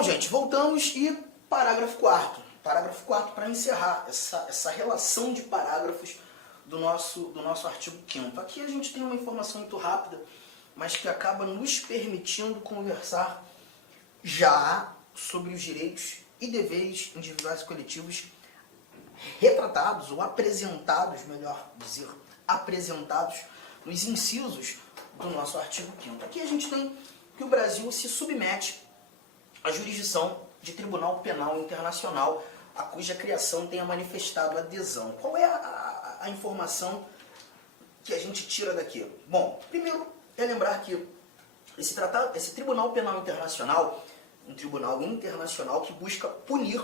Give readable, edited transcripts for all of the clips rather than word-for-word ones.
Bom, gente, voltamos e parágrafo 4º. Parágrafo 4º para encerrar essa relação de parágrafos do nosso artigo 5º. Aqui a gente tem uma informação muito rápida, mas que acaba nos permitindo conversar já sobre os direitos e deveres individuais e coletivos retratados ou apresentados, melhor dizer, apresentados nos incisos do nosso artigo 5º. Aqui a gente tem que o Brasil se submete à jurisdição de Tribunal Penal Internacional, a cuja criação tenha manifestado adesão. Qual é a informação que a gente tira daqui? Bom, primeiro é lembrar que esse Tribunal Penal Internacional, um tribunal internacional que busca punir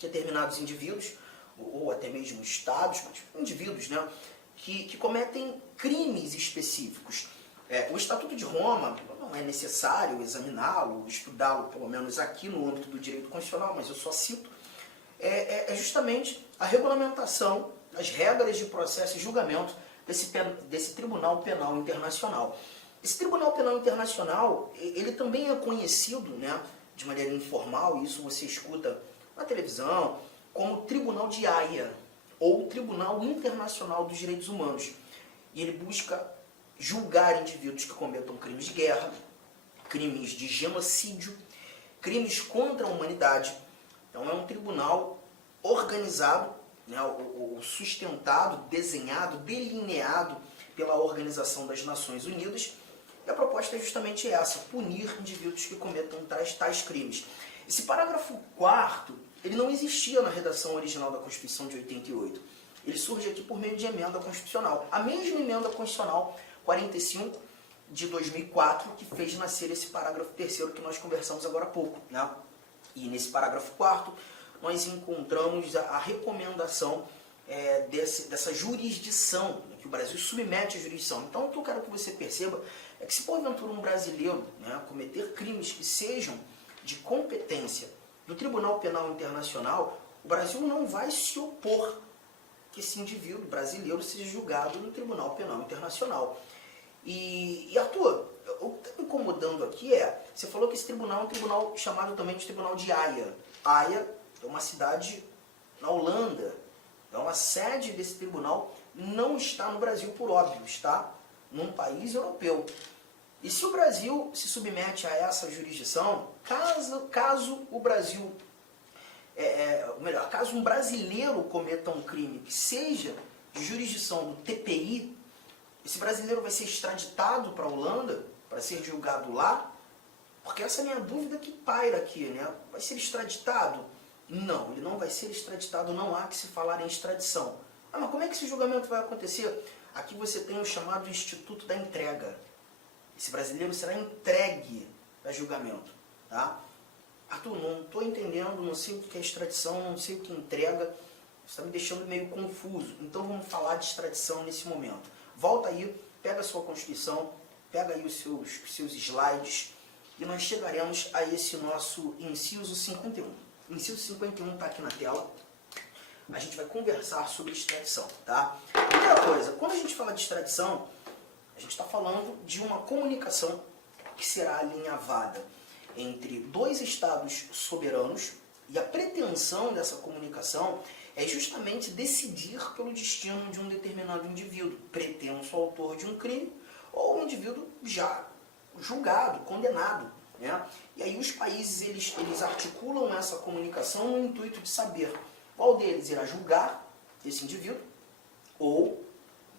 determinados indivíduos, ou até mesmo estados, mas indivíduos, né, que cometem crimes específicos. O Estatuto de Roma não é necessário examiná-lo, estudá-lo, pelo menos aqui no âmbito do direito constitucional, mas eu só cito, é justamente a regulamentação, as regras de processo e julgamento desse Tribunal Penal Internacional. Esse Tribunal Penal Internacional, ele também é conhecido, né, de maneira informal, isso você escuta na televisão, como Tribunal de Haia, ou Tribunal Internacional dos Direitos Humanos. E ele busca julgar indivíduos que cometam crimes de guerra, crimes de genocídio, crimes contra a humanidade. Então é um tribunal organizado, né, sustentado, desenhado, delineado pela Organização das Nações Unidas. E a proposta é justamente essa, punir indivíduos que cometam tais crimes. Esse parágrafo 4º, ele não existia na redação original da Constituição de 88. Ele surge aqui por meio de emenda constitucional. A mesma emenda constitucional 45 de 2004 que fez nascer esse parágrafo 3º que nós conversamos agora há pouco, né? E nesse parágrafo 4º nós encontramos a recomendação dessa jurisdição, né, que o Brasil submete à jurisdição. Então o que eu quero que você perceba é que se porventura um brasileiro, né, cometer crimes que sejam de competência do Tribunal Penal Internacional, o Brasil não vai se opor que esse indivíduo brasileiro seja julgado no Tribunal Penal Internacional. E Arthur, o que está me incomodando aqui você falou que esse tribunal é um tribunal chamado também de Tribunal de Haia. Haia é uma cidade na Holanda. Então a sede desse tribunal não está no Brasil, por óbvio, está num país europeu. E se o Brasil se submete a essa jurisdição, caso o Brasil, caso um brasileiro cometa um crime que seja de jurisdição do TPI, esse brasileiro vai ser extraditado para a Holanda para ser julgado lá? Porque essa é a minha dúvida que paira aqui, né? Vai ser extraditado? Não, ele não vai ser extraditado, não há que se falar em extradição. Ah, mas como é que esse julgamento vai acontecer? Aqui você tem o chamado Instituto da Entrega. Esse brasileiro será entregue a julgamento, tá? Arthur, não estou entendendo, não sei o que é extradição, não sei o que é entrega, você está me deixando meio confuso. Então vamos falar de extradição nesse momento. Volta aí, pega a sua Constituição, pega aí os seus slides e nós chegaremos a esse nosso inciso 51. O inciso 51 está aqui na tela. A gente vai conversar sobre extradição, tá? Primeira coisa, quando a gente fala de extradição, a gente está falando de uma comunicação que será alinhavada entre dois estados soberanos e a pretensão dessa comunicação é justamente decidir pelo destino de um determinado indivíduo, pretenso autor de um crime ou um indivíduo já julgado, condenado, né? E aí os países eles articulam essa comunicação no intuito de saber qual deles irá julgar esse indivíduo ou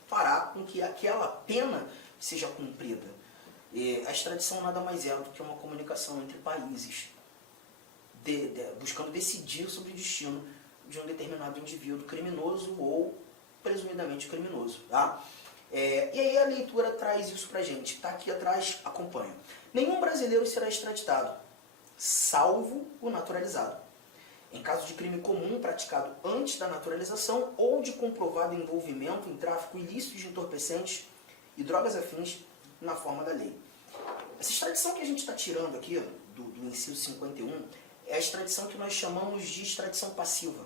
fará com que aquela pena seja cumprida. A extradição nada mais é do que uma comunicação entre países, buscando decidir sobre o destino de um determinado indivíduo criminoso ou presumidamente criminoso. Tá? E aí a leitura traz isso pra gente. Está aqui atrás, acompanha. Nenhum brasileiro será extraditado, salvo o naturalizado. Em caso de crime comum praticado antes da naturalização ou de comprovado envolvimento em tráfico ilícito de entorpecentes e drogas afins na forma da lei. Essa extradição que a gente está tirando aqui, do inciso 51, é a extradição que nós chamamos de extradição passiva.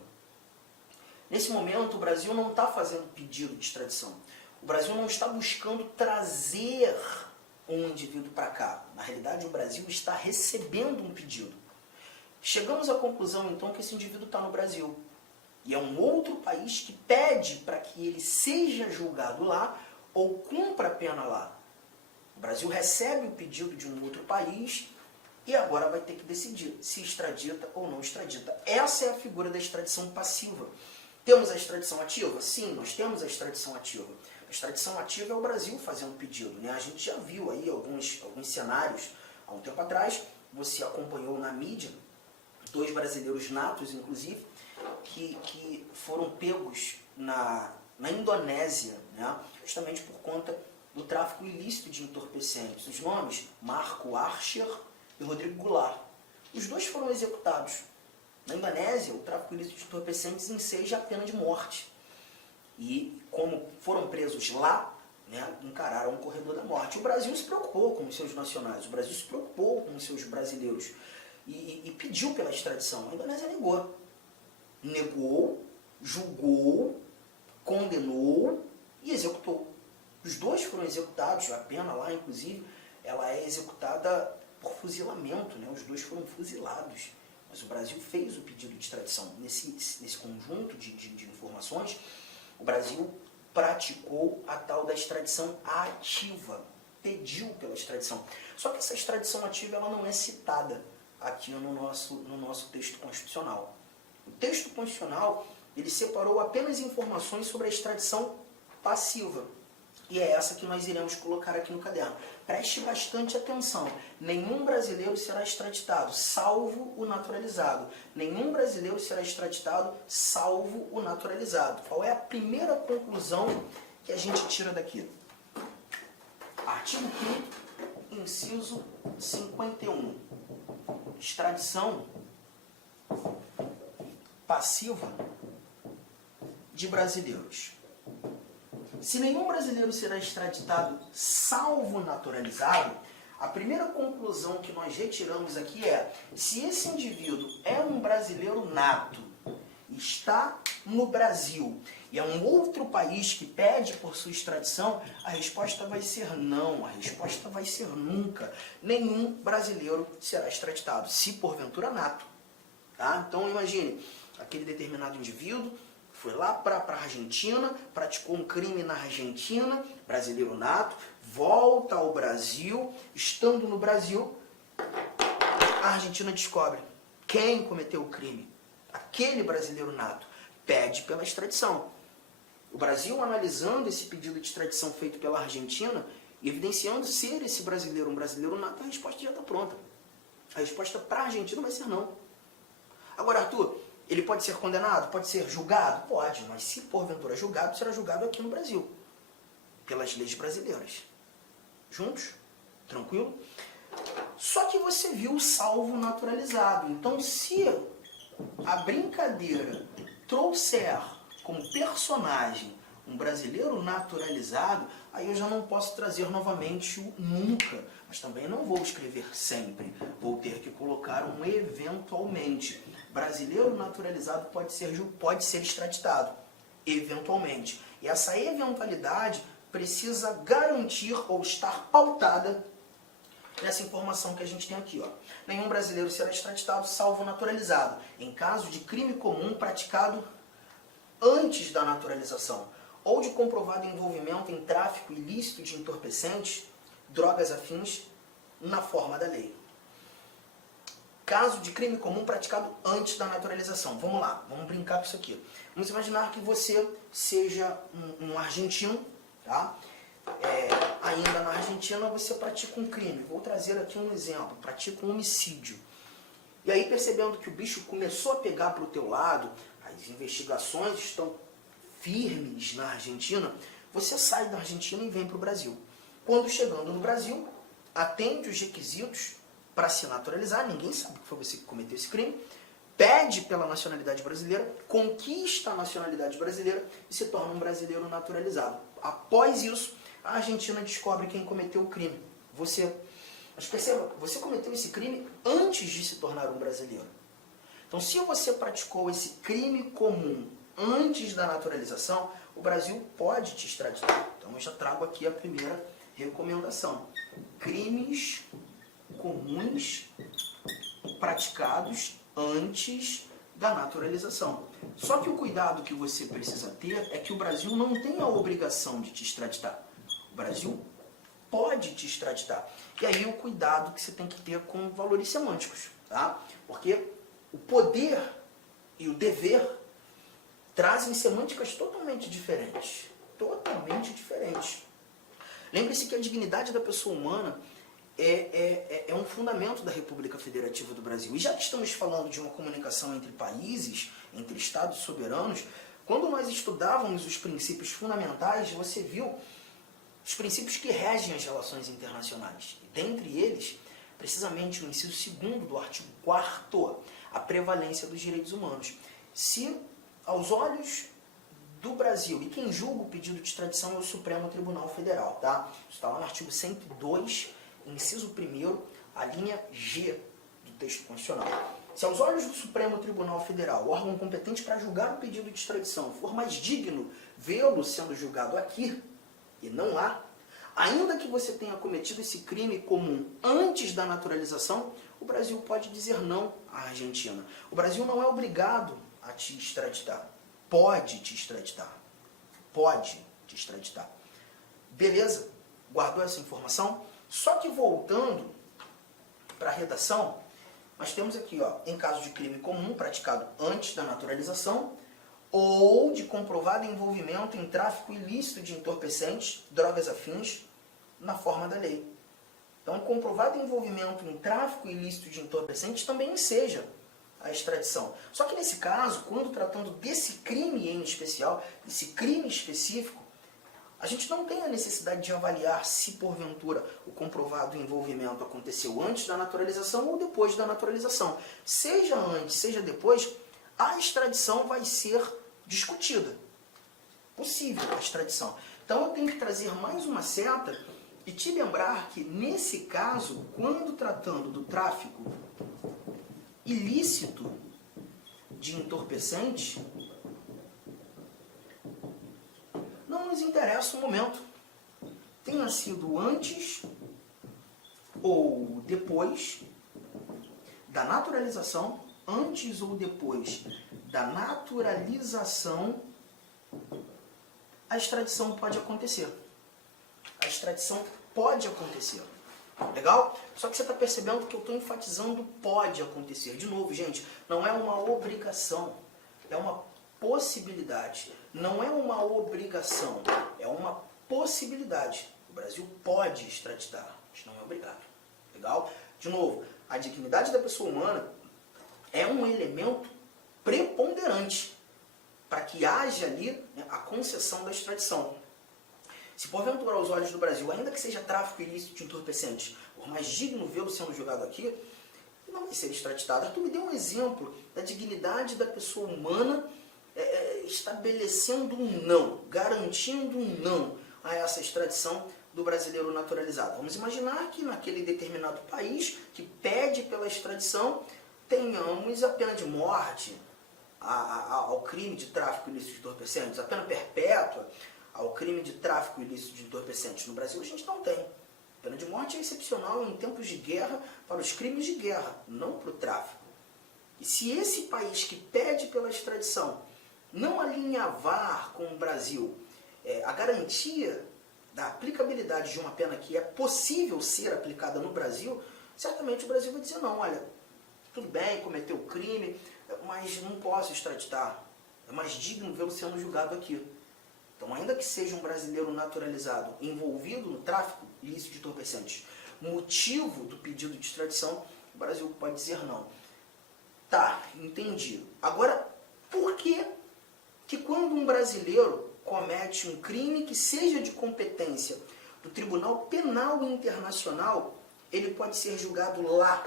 Nesse momento, o Brasil não está fazendo pedido de extradição. O Brasil não está buscando trazer um indivíduo para cá. Na realidade, o Brasil está recebendo um pedido. Chegamos à conclusão, então, que esse indivíduo está no Brasil. E é um outro país que pede para que ele seja julgado lá ou cumpra a pena lá. O Brasil recebe o pedido de um outro país e agora vai ter que decidir se extradita ou não extradita. Essa é a figura da extradição passiva. Temos a extradição ativa? Sim, nós temos a extradição ativa. A extradição ativa é o Brasil fazendo pedido, né? A gente já viu aí alguns cenários há um tempo atrás, você acompanhou na mídia, 2 brasileiros natos, inclusive, que foram pegos na Indonésia, né? Justamente por conta do tráfico ilícito de entorpecentes. Os nomes, Marco Archer e Rodrigo Goulart. Os 2 foram executados. Na Indonésia, o tráfico ilícito de entorpecentes enseja a pena de morte. E como foram presos lá, né, encararam o corredor da morte. O Brasil se preocupou com os seus nacionais, o Brasil se preocupou com os seus brasileiros e pediu pela extradição. A Indonésia negou. Negou, julgou, condenou e executou. Os 2 foram executados, a pena lá, inclusive, ela é executada por fuzilamento, né? Os 2 foram fuzilados. Mas o Brasil fez o pedido de extradição. Nesse conjunto de informações, o Brasil praticou a tal da extradição ativa, pediu pela extradição. Só que essa extradição ativa ela não é citada aqui no nosso texto constitucional. O texto constitucional ele separou apenas informações sobre a extradição passiva. E é essa que nós iremos colocar aqui no caderno. Preste bastante atenção. Nenhum brasileiro será extraditado, salvo o naturalizado. Nenhum brasileiro será extraditado, salvo o naturalizado. Qual é a primeira conclusão que a gente tira daqui? Artigo 5º, inciso 51. Extradição passiva de brasileiros. Se nenhum brasileiro será extraditado, salvo naturalizado, a primeira conclusão que nós retiramos aqui é: se esse indivíduo é um brasileiro nato, está no Brasil e é um outro país que pede por sua extradição, a resposta vai ser não, a resposta vai ser nunca. Nenhum brasileiro será extraditado, se porventura nato. Tá? Então imagine, aquele determinado indivíduo foi lá para a Argentina, praticou um crime na Argentina, brasileiro nato, volta ao Brasil, estando no Brasil, a Argentina descobre quem cometeu o crime. Aquele brasileiro nato pede pela extradição. O Brasil, analisando esse pedido de extradição feito pela Argentina, evidenciando ser esse brasileiro um brasileiro nato, a resposta já está pronta. A resposta para a Argentina vai ser não. Agora, Arthur, ele pode ser condenado? Pode ser julgado? Pode, mas se porventura julgado, será julgado aqui no Brasil, pelas leis brasileiras. Juntos? Tranquilo? Só que você viu o salvo naturalizado. Então, se a brincadeira trouxer como personagem um brasileiro naturalizado, aí eu já não posso trazer novamente o nunca, mas também não vou escrever sempre. Vou ter que colocar um eventualmente. Brasileiro naturalizado pode ser extraditado, eventualmente. E essa eventualidade precisa garantir ou estar pautada nessa informação que a gente tem aqui. Ó. Nenhum brasileiro será extraditado, salvo naturalizado, em caso de crime comum praticado antes da naturalização, ou de comprovado envolvimento em tráfico ilícito de entorpecentes, drogas afins, na forma da lei. Caso de crime comum praticado antes da naturalização. Vamos lá, vamos brincar com isso aqui. Vamos imaginar que você seja um argentino, tá? Ainda na Argentina você pratica um crime. Vou trazer aqui um exemplo, pratica um homicídio. E aí, percebendo que o bicho começou a pegar para o teu lado, as investigações estão firmes na Argentina, você sai da Argentina e vem para o Brasil. Quando chegando no Brasil, atende os requisitos para se naturalizar, ninguém sabe que foi você que cometeu esse crime, pede pela nacionalidade brasileira, conquista a nacionalidade brasileira e se torna um brasileiro naturalizado. Após isso, a Argentina descobre quem cometeu o crime. Você. Mas perceba, você cometeu esse crime antes de se tornar um brasileiro. Então, se você praticou esse crime comum antes da naturalização, o Brasil pode te extraditar. Então, eu já trago aqui a primeira recomendação. Crimes comuns praticados antes da naturalização. Só que o cuidado que você precisa ter é que o Brasil não tem a obrigação de te extraditar. O Brasil pode te extraditar. E aí o cuidado que você tem que ter com valores semânticos, tá? Porque o poder e o dever trazem semânticas totalmente diferentes. Totalmente diferentes. Lembre-se que a dignidade da pessoa humana é um fundamento da República Federativa do Brasil. E já que estamos falando de uma comunicação entre países, entre estados soberanos, quando nós estudávamos os princípios fundamentais, você viu os princípios que regem as relações internacionais. E dentre eles, precisamente o inciso 2º do artigo 4º, a prevalência dos direitos humanos. Se, aos olhos do Brasil, e quem julga o pedido de extradição é o Supremo Tribunal Federal, tá? Isso está lá no artigo 102, inciso 1º, a linha G do texto constitucional. Se aos olhos do Supremo Tribunal Federal, o órgão competente para julgar o pedido de extradição, for mais digno vê-lo sendo julgado aqui e não lá, ainda que você tenha cometido esse crime comum antes da naturalização, o Brasil pode dizer não à Argentina. O Brasil não é obrigado a te extraditar. Pode te extraditar. Pode te extraditar. Beleza? Guardou essa informação? Só que voltando para a redação, nós temos aqui, ó, em caso de crime comum praticado antes da naturalização ou de comprovado envolvimento em tráfico ilícito de entorpecentes, drogas afins, na forma da lei. Então, comprovado envolvimento em tráfico ilícito de entorpecentes também enseja a extradição. Só que nesse caso, quando tratando desse crime em especial, desse crime específico, a gente não tem a necessidade de avaliar se, porventura, o comprovado envolvimento aconteceu antes da naturalização ou depois da naturalização. Seja antes, seja depois, a extradição vai ser discutida. Possível a extradição. Então eu tenho que trazer mais uma seta e te lembrar que, nesse caso, quando tratando do tráfico ilícito de entorpecente, não nos interessa o momento. Tenha sido antes ou depois da naturalização, antes ou depois da naturalização, a extradição pode acontecer. A extradição pode acontecer. Legal? Só que você está percebendo que eu estou enfatizando pode acontecer. De novo, gente, não é uma obrigação, é uma possibilidade. Não é uma obrigação, é uma possibilidade. O Brasil pode extraditar, mas não é obrigado. Legal? De novo, a dignidade da pessoa humana é um elemento preponderante para que haja ali, né, a concessão da extradição. Se porventura aos olhos do Brasil, ainda que seja tráfico ilícito de entorpecentes, por mais digno vê-lo sendo julgado aqui, não vai ser extraditado. Arthur me deu um exemplo da dignidade da pessoa humana estabelecendo um não, garantindo um não a essa extradição do brasileiro naturalizado. Vamos imaginar que naquele determinado país que pede pela extradição tenhamos a pena de morte ao crime de tráfico ilícito de entorpecentes, a pena perpétua ao crime de tráfico ilícito de entorpecentes. No Brasil a gente não tem. A pena de morte é excepcional em tempos de guerra para os crimes de guerra, não para o tráfico. E se esse país que pede pela extradição não alinhavar com o Brasil a garantia da aplicabilidade de uma pena que é possível ser aplicada no Brasil, certamente o Brasil vai dizer não, olha, tudo bem, cometeu o crime, mas não posso extraditar. É mais digno vê-lo sendo julgado aqui. Então, ainda que seja um brasileiro naturalizado envolvido no tráfico ilícito de entorpecentes, motivo do pedido de extradição, o Brasil pode dizer não. Tá, entendi. Agora, por que quando um brasileiro comete um crime que seja de competência do Tribunal Penal Internacional, ele pode ser julgado lá,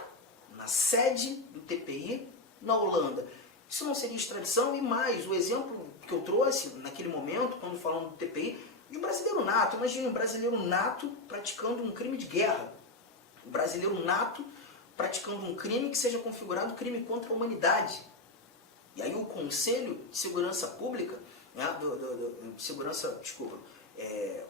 na sede do TPI, na Holanda? Isso não seria extradição? E mais, o exemplo que eu trouxe naquele momento, quando falando do TPI, de um brasileiro nato. Imagine um brasileiro nato praticando um crime de guerra. Um brasileiro nato praticando um crime que seja configurado crime contra a humanidade. E aí o Conselho de Segurança Pública, né,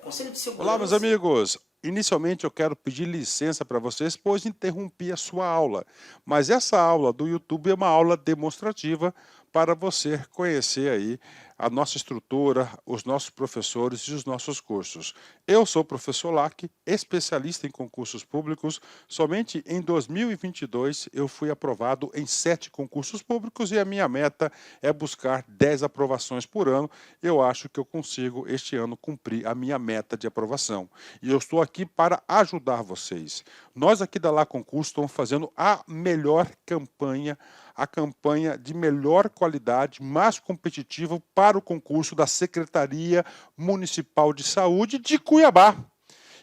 Conselho de Segurança... Olá, meus amigos. Inicialmente eu quero pedir licença para vocês, pois interrompi a sua aula. Mas essa aula do YouTube é uma aula demonstrativa para você conhecer aí a nossa estrutura, os nossos professores e os nossos cursos. Eu sou o professor Lac, especialista em concursos públicos. Somente em 2022 eu fui aprovado em 7 concursos públicos e a minha meta é buscar 10 aprovações por ano. Eu acho que eu consigo este ano cumprir a minha meta de aprovação. E eu estou aqui para ajudar vocês. Nós aqui da Lá Concurso estamos fazendo a melhor campanha, a campanha de melhor qualidade, mais competitiva para o concurso da Secretaria Municipal de Saúde de Cuiabá.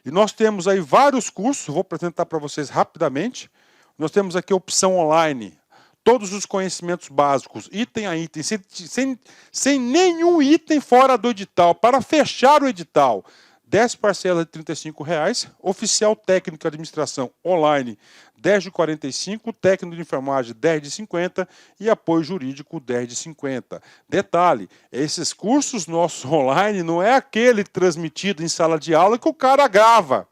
E nós temos aí vários cursos, vou apresentar para vocês rapidamente. Nós temos aqui a opção online, todos os conhecimentos básicos, item a item, sem nenhum item fora do edital, para fechar o edital. 10 parcelas de R$ 35,00, oficial técnico de administração online 10 de 45, técnico de enfermagem 10 de 50 e apoio jurídico 10 de 50. Detalhe, esses cursos nossos online não é aquele transmitido em sala de aula que o cara grava.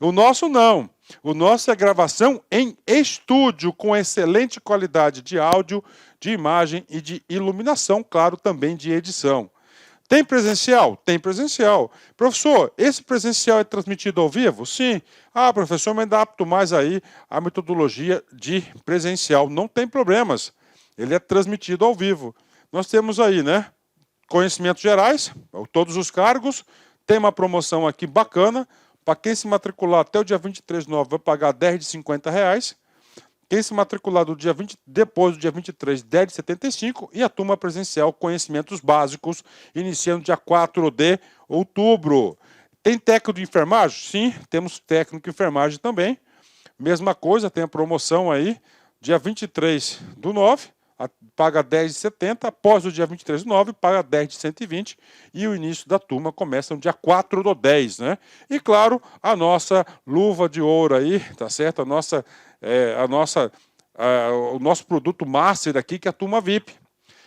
O nosso não. O nosso é gravação em estúdio com excelente qualidade de áudio, de imagem e de iluminação, claro, também de edição. Tem presencial? Tem presencial. Professor, esse presencial é transmitido ao vivo? Sim. Ah, professor, me adapto mais aí à metodologia de presencial. Não tem problemas. Ele é transmitido ao vivo. Nós temos aí, né? Conhecimentos gerais, todos os cargos. Tem uma promoção aqui bacana. Para quem se matricular até o dia 23/9 vai pagar 10 de R$ 50. Quem se matricular depois do dia 23, 10 de 75, e a turma presencial Conhecimentos Básicos, iniciando dia 4 de outubro. Tem técnico de enfermagem? Sim, temos técnico de enfermagem também. Mesma coisa, tem a promoção aí, dia 23/9, paga 10 de 70, após o dia 23/9, paga 10 de 120, e o início da turma começa no dia 4/10, né? E claro, a nossa luva de ouro aí, tá certo? O nosso produto master aqui, que é a turma VIP.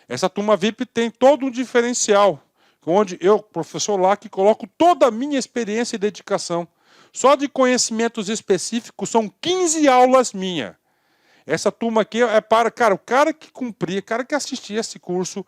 Essa turma VIP tem todo um diferencial, onde eu, professor Lac, coloco toda a minha experiência e dedicação. Só de conhecimentos específicos são 15 aulas minhas. Essa turma aqui é para, cara, o cara que cumprir, o cara que assistir esse curso,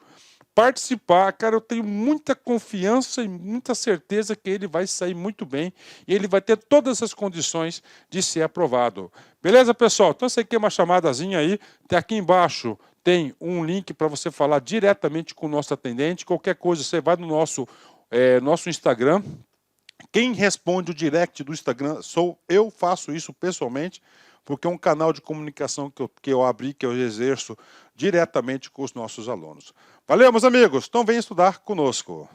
participar, cara, eu tenho muita confiança e muita certeza que ele vai sair muito bem e ele vai ter todas as condições de ser aprovado. Beleza, pessoal? Então, essa aqui é uma chamadazinha aí, tem aqui embaixo, tem um link para você falar diretamente com o nosso atendente. Qualquer coisa, você vai no nosso Instagram. Quem responde o direct do Instagram sou eu, faço isso pessoalmente, porque é um canal de comunicação que eu abri, que eu exerço diretamente com os nossos alunos. Valeu, meus amigos. Então, venham estudar conosco.